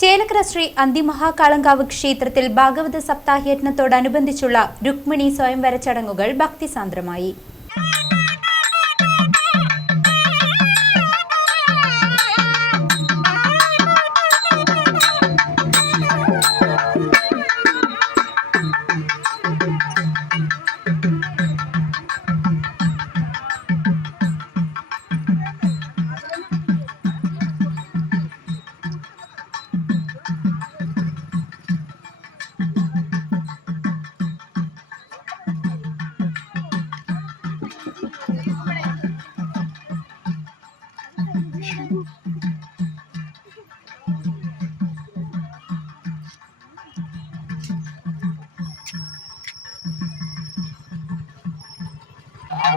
ചേലക്കര ശ്രീ അന്തിമഹാകാളങ്കാവ് ക്ഷേത്രത്തിൽ ഭാഗവത സപ്താഹയജ്ഞത്തോടനുബന്ധിച്ചുള്ള രുക്മിണി സ്വയംവര ചടങ്ങുകൾ ഭക്തിസാന്ദ്രമായി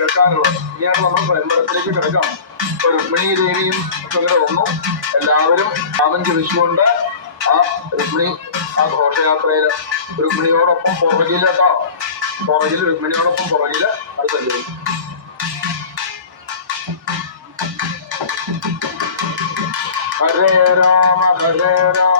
കേൾക്കാനുള്ളത് ആണ് നമ്മൾ പരിമളത്തിലേക്ക് കിടക്കണം ഇപ്പൊ രുക്മിണി ദേവിയും അങ്ങനെ വന്നു എല്ലാവരും രാമൻ ജപിച്ചുകൊണ്ട് ആ രുക്മിണി ആ ഘോഷയാത്രയില് രുക്മിണിയോടൊപ്പം പുറകിൽ കേട്ടോ പുറകിൽ രുക്മിണിയോടൊപ്പം പുറകില് അത് സഞ്ചരിക്കും ഹരേ രാമ ഹരേ രാമ